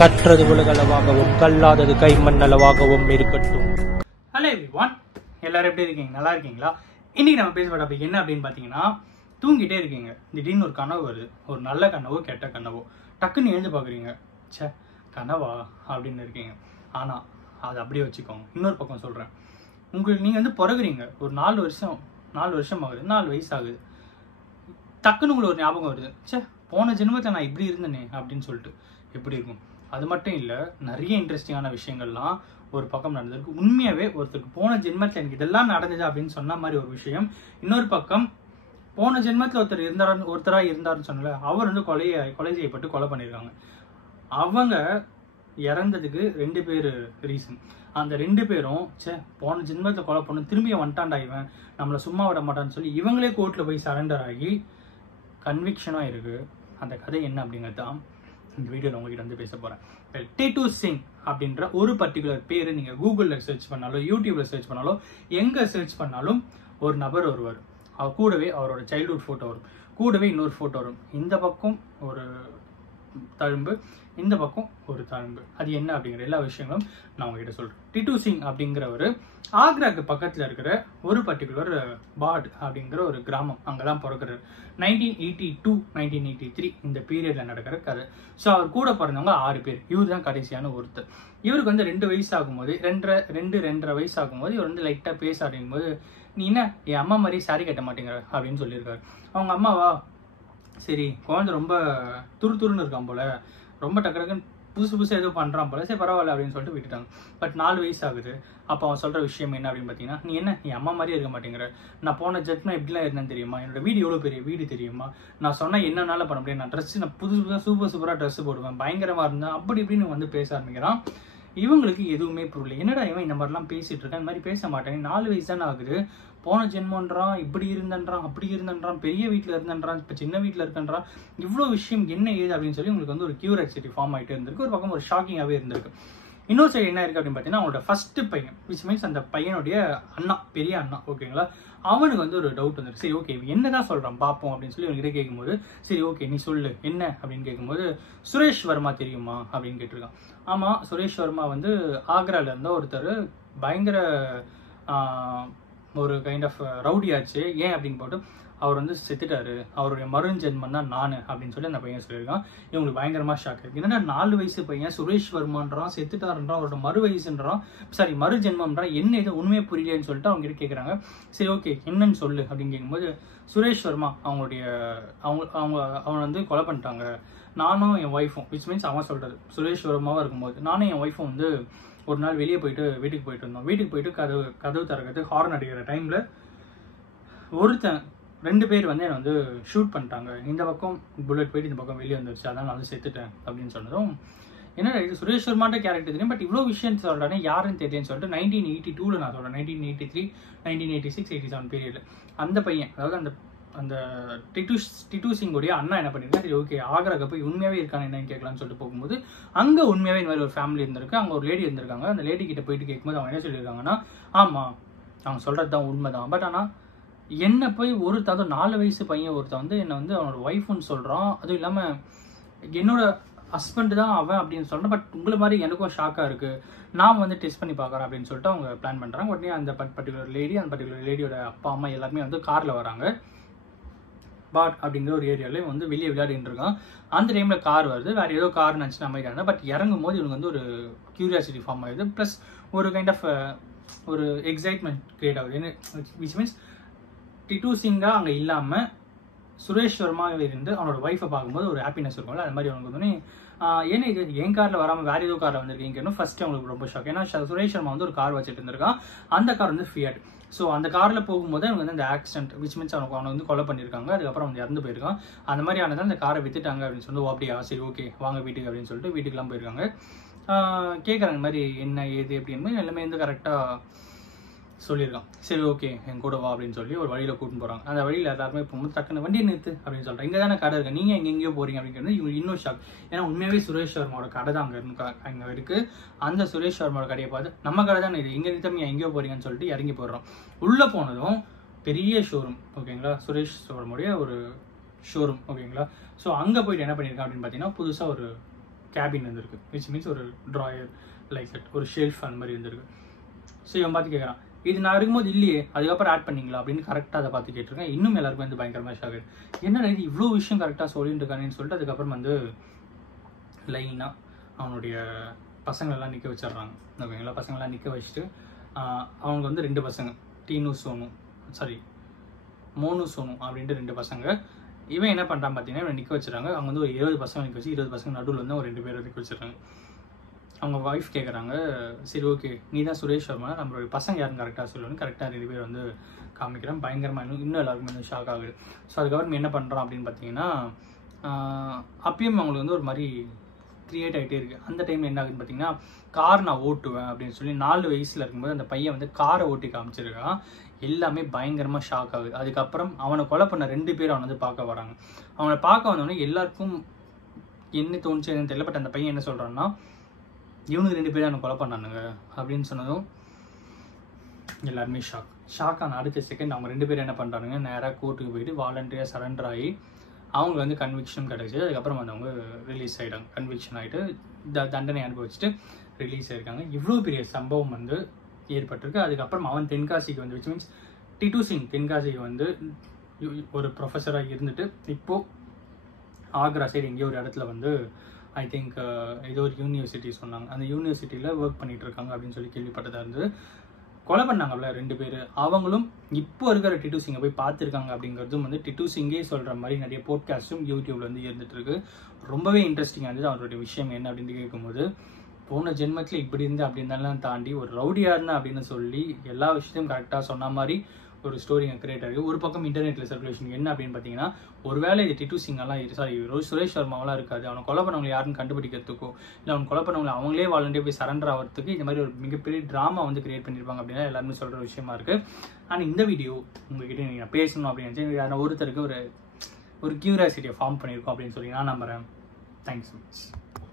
கற்றது உலகளவாகவும் கல்லாதது கைமண்ணளவாகவும் இருக்கட்டும். Hello everyone, எல்லாரும் எப்படி இருக்கீங்க? நல்லா இருக்கீங்களா? இன்னைக்கு நம்ம பேச டாபிக் என்ன அப்படின்னு பார்த்தீங்கன்னா, தூங்கிட்டே இருக்கீங்க, திடீர்னு ஒரு கனவு வருது. ஒரு நல்ல கனவோ கெட்ட கனவோ, டக்குன்னு எழுந்து பார்க்குறீங்க, சே கனவா அப்படின்னு இருக்கீங்க. ஆனால் அதை அப்படியே வச்சுக்கோங்க. இன்னொரு பக்கம் சொல்கிறேன், உங்களுக்கு நீங்கள் வந்து பிறகுறீங்க, ஒரு 4 வருஷம் ஆகுது, 4 வயசு ஆகுது. டக்குன்னு உங்களுக்கு ஒரு ஞாபகம் வருது, சே போன ஜென்மத்தில் நான் இப்படி இருந்தேனே அப்படின்னு சொல்லிட்டு. எப்படி இருக்கும்? அது மட்டும் இல்லை, நிறைய இன்ட்ரெஸ்டிங்கான விஷயங்கள்லாம் ஒரு பக்கம் நடந்திருக்கு. உண்மையாகவே ஒருத்தருக்கு போன ஜென்மத்தில் எனக்கு இதெல்லாம் நடந்தது அப்படின்னு சொன்ன மாதிரி ஒரு விஷயம். இன்னொரு பக்கம் போன ஜென்மத்தில் ஒருத்தராக இருந்தாருன்னு சொன்னல, அவர் வந்து கொலை செய்யப்பட்டு கொலை பண்ணியிருக்காங்க. அவங்க இறந்ததுக்கு 2 பேர் ரீசன். அந்த 2 பேரும் சே போன ஜென்மத்தில் கொலை பண்ண திரும்பிய வந்துட்டான்டா இவன், நம்மளை சும்மா விட மாட்டான்னு சொல்லி இவங்களே கோர்ட்டில் போய் சரண்டர் ஆகி கன்விக்ஷனாக இருக்குது. அந்த கதை என்ன அப்படிங்கிறது தான் இந்த வீடியோவில் உங்ககிட்ட வந்து பேச போகிறேன். டிட்டு சிங் அப்படின்ற ஒரு பர்டிகுலர் பேர் நீங்கள் கூகுளில் சர்ச் பண்ணாலும் யூடியூப்பில் சர்ச் பண்ணாலும் எங்கே சர்ச் பண்ணாலும் ஒரு நபர் வருவார். அவர் கூடவே அவரோட சைல்ட்ஹுட் ஃபோட்டோ வரும், கூடவே இன்னொரு ஃபோட்டோ வரும். இந்த பக்கம் ஒரு தழும்பு, இந்த பக்கம் ஒரு தழும்பு. அது என்ன அப்படிங்கிற எல்லா விஷயங்களும் நான் உங்ககிட்ட சொல்கிறேன். டிட்டு சிங் அப்படிங்கிறவர் ஆக்ராக்கு பக்கத்தில் இருக்கிற ஒரு பர்டிகுலர் பாட் அப்படிங்கிற ஒரு கிராமம், அங்கே தான் பிறக்கிறார். 1982 1983 இந்த பீரியடில் நடக்கிற கதை. ஸோ அவர் கூட பிறந்தவங்க 6 பேர். இவர் தான் கடைசியான ஒருத்தர். இவருக்கு வந்து 2 வயசு ஆகும்போது, 2.5 வயசு ஆகும்போது இவர் வந்து லைட்டாக பேச ஆரம்பிக்கும்போது, நீ என்ன என் அம்மா மாதிரி சாரி கட்ட மாட்டேங்கிற அப்படின்னு சொல்லியிருக்காரு. அவங்க அம்மாவா, சரி குழந்தை ரொம்ப துருன்னு இருக்கான் போல, ரொம்ப டக்குன்னு புதுசு ஏதோ பண்ணுறான் போல, சரி பரவாயில்ல அப்படின்னு சொல்லிட்டு விட்டுட்டாங்க. பட் 4 வயசு ஆகுது. அப்போ அவன் சொல்கிற விஷயம் என்ன அப்படின்னு பார்த்தீங்கன்னா, நீ என்ன என் அம்மா மாதிரியே இருக்க மாட்டேங்கிற, நான் போன ஜென்மம் எப்படிலாம் இருந்தேன்னு தெரியுமா, என்னோட வீடு எவ்வளோ பெரிய வீடு தெரியுமா, நான் சொன்னால் என்னன்னால பண்ண முடியும், நான் புதுசாக சூப்பராக ட்ரெஸ்ஸு போடுவேன், பயங்கரமாக இருந்தேன், அப்படி இப்படின்னு வந்து பேச ஆரம்பிக்கிறான். இவங்களுக்கு எதுவுமே புரியல. என்னடா இவன் இந்த மாதிரிலாம் பேசிட்டு இருக்கான், இந்த மாதிரி பேச மாட்டேன், 4 வயசு தானே ஆகுது, போன ஜென்மன்றான், இப்படி இருந்தன்றான், அப்படி இருந்தன்றான், பெரிய வீட்டில் இருந்தன்றான், இப்போ சின்ன வீட்டில் இருக்கன்றான், இவ்வளோ விஷயம் என்ன ஏது அப்படின்னு சொல்லி உங்களுக்கு வந்து ஒரு கியூரியாசிட்டி ஃபார்ம் ஆகிட்டு இருந்திருக்கு. ஒரு பக்கம் ஒரு ஷாக்கிங்காகவே இருந்திருக்கு. இன்னொரு சைடு என்ன இருக்குது அப்படின்னு பார்த்தீங்கன்னா, அவனோட ஃபர்ஸ்ட் பையன், விச் மீன்ஸ் அந்த பையனுடைய அண்ணா, பெரிய அண்ணா, ஓகேங்களா, அவனுக்கு வந்து ஒரு டவுட் வந்துருக்கு. சரி ஓகே இவன் என்னதான் சொல்கிறான் பார்ப்போம் அப்படின்னு சொல்லி அவங்ககிட்ட கேட்கும்போது, சரி ஓகே நீ சொல்லு என்ன அப்படின்னு கேட்கும்போது, சுரேஷ் வர்மா தெரியுமா அப்படின்னு கேட்டிருக்கான். ஆமாம், சுரேஷ் வர்மா வந்து ஆக்ராவில் இருந்த ஒருத்தர், பயங்கர ஒரு கைண்ட் ஆஃப் ரவுடி ஆச்சு. ஏன் அப்படின்னு போட்டு அவர் வந்து செத்துட்டாரு, அவருடைய மறுஜென்மம் தான் நான் அப்படின்னு சொல்லி அந்த பையன் சொல்லியிருக்கான். இவங்களுக்கு பயங்கரமாக ஷாக் இருக்கு. என்னன்னா 4 வயசு பையன் சுரேஷ் வர்மான்றான், செத்துட்டாருன்றான், அவரோட மறு ஜென்மம்ன்றான், என்ன இது உண்மையை புரியலன்னு சொல்லிட்டு அவங்க கிட்ட கேட்குறாங்க. சரி ஓகே என்னன்னு சொல்லு அப்படின்னு கேட்கும்போது, சுரேஷ் வர்மா அவன் வந்து கொலை பண்ணிட்டாங்க, நானும் என் ஒய்ஃபும், விச் மீன்ஸ் அவன் சொல்றது சுரேஷ் வர்மாவாக இருக்கும்போது நானும் என் ஒய்ஃபும் வந்து ஒரு நாள் வெளியே போயிட்டு வீட்டுக்கு போயிட்டு இருந்தோம். வீட்டுக்கு போயிட்டு கதவு திறக்கிறது ஹார்ன் அடிக்கிற டைமில் 2 பேர் வந்து என்னை வந்து ஷூட் பண்ணிட்டாங்க. இந்த பக்கம் புல்லட் போயிட்டு இந்த பக்கம் வெளியே வந்துருச்சு, அதனால் நான் வந்து செத்துட்டேன் அப்படின்னு சொன்னதும், என்னடா இது சுரேஷ் வர்மாட்ட கேரக்டர் தெரியும், பட் இவ்வளோ விஷயம் சொல்கிறேன் யாருன்னு தெரியலன்னு சொல்லிட்டு 1982 நான் சொல்கிறேன், 1983 1986 87 பீரியடில் அந்த பையன், அதாவது அந்த டிட்டு சிங்குடைய அண்ணா என்ன பண்ணிருக்கா, சரி ஓகே ஆக்ராக்கு போய் உண்மையாகவே இருக்கான்னு என்னன்னு கேட்கலான்னு சொல்லிட்டு போகும்போது, அங்கே உண்மையாகவே இந்த மாதிரி ஒரு ஃபேமிலி இருந்திருக்கு, அங்கே ஒரு லேடி இருந்திருக்காங்க. அந்த லேடி கிட்ட போயிட்டு கேட்கும்போது அவங்க என்ன சொல்லியிருக்காங்கன்னா, ஆமாம் அவங்க சொல்கிறது தான் உண்மை தான், பட் ஆனால் என்னை போய் ஒருத்தர் 4 வயசு பையன் ஒருத்தன் வந்து என்னை வந்து அவனோட ஒய்ஃப்னு சொல்கிறான், அதுவும் இல்லாமல் என்னோட ஹஸ்பண்ட் தான் அவன் அப்படின்னு சொல்கிறேன், பட் உங்களை மாதிரி எனக்கும் ஷாக்காக இருக்குது, நான் வந்து டெஸ்ட் பண்ணி பார்க்குறேன் அப்படின்னு சொல்லிட்டு அவங்க பிளான் பண்ணுறாங்க. உடனே அந்த பர்டிகுலர் லேடியோட அப்பா அம்மா எல்லாருமே வந்து காரில் வராங்க. பாட் அப்படிங்கிற ஒரு ஏரியாவில் வந்து வெளியே விளையாடிட்டு இருக்கான். அந்த டைமில் கார் வருது, வேறு ஏதோ கார் நினச்சி அமைதியான, பட் இறங்கும் போது இவங்க வந்து ஒரு கியூரியாசிட்டி ஃபார்ம் ஆகுது, ப்ளஸ் ஒரு கைண்ட் ஆஃப் ஒரு எக்ஸைட்மெண்ட் கிரியேட் ஆகுது. விச் மீன்ஸ் டிட்டு சிங்காக அங்கே இல்லாமல் சுரேஷ் வர்மாவே இருந்து அவனோட ஒய்ஃபை பார்க்கும்போது ஒரு ஹாப்பினஸ் இருக்கும்ல, அது மாதிரி அவனுக்கு வந்து ஏன்னா இது என் காரில் வராமல் வேறு ஏதோ காரில் வந்திருக்கீங்கன்னு ஃபர்ஸ்ட் அவங்களுக்கு ரொம்ப ஷாக். ஏன்னா சுரேஷ் வர்மா வந்து ஒரு கார் வச்சுட்டு இருந்திருக்கான், அந்த கார் வந்து ஃபியட். ஸோ அந்த காரில் போகும்போது அவங்க வந்து அந்த ஆக்சிடென்ட், விச் மீன்ஸ் அவனை வந்து கொலை பண்ணியிருக்காங்க, அதுக்கப்புறம் வந்து இறந்து போயிருக்கான். அந்த மாதிரி ஆனதான் அந்த காரை வித்துட்டாங்க அப்படின்னு சொல்லி, அப்படியா சரி ஓகே வாங்க வீட்டுக்கு அப்படின்னு சொல்லிட்டு வீட்டுக்குலாம் போயிருக்காங்க. கேட்குறாங்க இந்த மாதிரி என்ன ஏது அப்படின்னு, எல்லாமே வந்து கரெக்டாக சொல்லியிருக்கான். சரி ஓகே என் கூட வா அப்படின்னு சொல்லி ஒரு வழியில் கூட்டின்னு போகிறாங்க. அந்த வழியில் எல்லாருமே போகும்போது டக்குன்னு வண்டியை நிறுத்து அப்படின்னு சொல்கிறேன், இங்கே தானே கடை இருக்குது, நீங்கள் எங்கேயோ போகிறீங்க அப்படிங்கிறது இவங்க இன்னும் ஷாக். ஏன்னா உண்மையாகவே சுரேஷ் வர்மாவோட கடை தான் அங்கே இருக்குது. அந்த சுரேஷ் வர்மாவோட கடையை பார்த்து நம்ம கடை தானே இது, இங்கே நிறுத்தம் எங்கேயோ போகிறீங்கன்னு சொல்லிட்டு இறங்கி போடுறோம். உள்ளே போனதும் பெரிய ஷோரூம், ஓகேங்களா, சுரேஷ் வர்மாவுடைய ஒரு ஷோரூம், ஓகேங்களா. ஸோ அங்கே போயிட்டு என்ன பண்ணியிருக்கான் அப்படின்னு பார்த்தீங்கன்னா, புதுசாக ஒரு கேபின் வந்துருக்கு, விச் மீன்ஸ் ஒரு ட்ராயர் லைக் தட், ஒரு ஷெல்ஃப் அந்த மாதிரி இருந்திருக்கு. ஸோ இவன் பார்த்து கேட்குறான், இது நான் இருக்கும்போது இல்லையே, அதுக்கப்புறம் ஆட் பண்ணிங்களா அப்படின்னு கரெக்டாக அதை பார்த்து கேட்டிருக்கேன். இன்னும் எல்லாருக்கும் வந்து பயங்கரமாக ஷாக் ஆகுது, என்னடா இது இவ்வளோ விஷயம் கரெக்டாக சொல்லிட்டு இருக்கானேன்னு சொல்லிட்டு அதுக்கப்புறம் வந்து லைனாக அவனுடைய பசங்களெல்லாம் நிற்க வச்சிடுறாங்க, ஓகேங்களா. பசங்கள்லாம் நிற்க வச்சுட்டு அவங்க வந்து 2 பசங்க, மோனு சோனு அப்படின்ட்டு 2 பசங்க. இவன் என்ன பண்ணுறான் பார்த்தீங்கன்னா, இவன் நிற்க வச்சுறாங்க. அவங்க வந்து ஒரு 20 பசங்க நிற்க வச்சு 20 பசங்க நடுவில் வந்து ஒரு 2 பேர் நிற்க வச்சுருக்காங்க. அவங்க ஒய்ஃப் கேட்குறாங்க, சரி ஓகே நீ தான் சுரேஷ் வர்மா, நம்மளுடைய பசங்க யாருன்னு கரெக்டாக சொல்லணும்னு கரெக்டாக 2 பேர் வந்து காமிக்கிறேன். பயங்கரமாக இன்னும் எல்லாருக்குமே வந்து ஷாக் ஆகுது. ஸோ அதுக்கப்புறம் என்ன பண்ணுறான் அப்படின்னு பார்த்தீங்கன்னா, அப்பயும் அவங்களுக்கு வந்து ஒரு மாதிரி க்ரியேட் ஆகிட்டே இருக்குது. அந்த டைமில் என்ன ஆகுதுன்னு பார்த்தீங்கன்னா, கார் நான் ஓட்டுவேன் அப்படின்னு சொல்லி 4 வயசில் இருக்கும்போது அந்த பையன் வந்து காரை ஓட்டி காமிச்சிருக்கான். எல்லாமே பயங்கரமாக ஷாக் ஆகுது. அதுக்கப்புறம் அவனை கொலை பண்ண 2 பேர் அவனை வந்து பார்க்க வராங்க. அவனை பார்க்க வந்தோடனே எல்லாருக்கும் என்ன தோணுச்சு என்னன்னு தெரியல. பட் அந்த பையன் என்ன சொல்கிறான்னா, இவனுக்கு 2 பேரும் அவனை கொலை பண்ணானுங்க அப்படின்னு சொன்னதும் எல்லாருமே ஷாக் ஆன அடுத்த செகண்ட் அவங்க 2 பேரும் என்ன பண்ணுறானுங்க, நேராக கோர்ட்டுக்கு போயிட்டு வாலண்டரியாக சரண்டர் ஆகி அவங்க வந்து கன்விக்ஷன் கிடச்சி அதுக்கப்புறம் வந்து அவங்க ரிலீஸ் ஆகிட்டாங்க. கன்விக்ஷன் ஆகிட்டு தண்டனை அனுபவிச்சுட்டு ரிலீஸ் ஆகிருக்காங்க. இவ்வளோ பெரிய சம்பவம் வந்து ஏற்பட்டிருக்கு. அதுக்கப்புறம் அவன் தென்காசிக்கு வந்து, விச் மீன்ஸ் டிட்டு சிங் தென்காசிக்கு வந்து ஒரு ப்ரொஃபஸராக இருந்துட்டு இப்போது ஆக்ரா சைடு எங்கேயோ ஒரு இடத்துல வந்து ஐ திங்க் ஏதோ ஒரு யூனிவர்சிட்டி சொன்னாங்க, அந்த யூனிவர்சிட்டியில் ஒர்க் பண்ணிகிட்டு இருக்காங்க அப்படின்னு சொல்லி கேள்விப்பட்டதாக இருந்து. கொலை பண்ணாங்கல்ல 2 பேர், அவங்களும் இப்போ இருக்கிற டிட்டு சிங்கை போய் பார்த்துருக்காங்க அப்படிங்கிறதும் வந்து டிட்டு சிங்கே சொல்கிற மாதிரி நிறைய போட்காஸ்ட்டும் யூடியூப்ல வந்து இருந்துட்டு இருக்கு. ரொம்பவே இன்ட்ரெஸ்டிங்காக இருந்தது. அவருடைய விஷயம் என்ன அப்படின்னு கேட்கும்போது, போன ஜென்மத்தில் இப்படி இருந்து அப்படி இருந்தாலும் தாண்டி ஒரு ரவுடியாக இருந்தா அப்படின்னு சொல்லி எல்லா விஷயத்தையும் கரெக்டாக சொன்ன மாதிரி ஒரு ஸ்டோரி கிரியேட் ஆகிருக்கு. ஒரு பக்கம் இன்டர்நெட்டில் சர்க்குலேஷன் என்ன அப்படின்னு பார்த்தீங்கன்னா, ஒருவேளை இது டிட்டு சிங்கெல்லாம் சுரேஷ் வர்மாவெல்லாம் இருக்காது, அவனை கொலை பண்ணவங்களை யாருன்னு கண்டுபிடிக்கிறதுக்கோ இல்லை அவன் கொலை பண்ணவங்களை அவங்களே வாலண்டியாக போய் சரண்டர் ஆகிறதுக்கு இந்த மாதிரி ஒரு மிகப்பெரிய ட்ராமா வந்து கிரியேட் பண்ணியிருப்பாங்க அப்படின்னா எல்லாருமே சொல்கிற விஷயமா இருக்குது. ஆனால் இந்த வீடியோ உங்ககிட்ட நீங்கள் பேசணும் அப்படின்னு நினச்சி ஒருத்தருக்கு ஒரு கியூரியாசிட்டியை ஃபார்ம் பண்ணியிருக்கோம் அப்படின்னு சொல்லி நான் நம்புகிறேன். Thanks so much.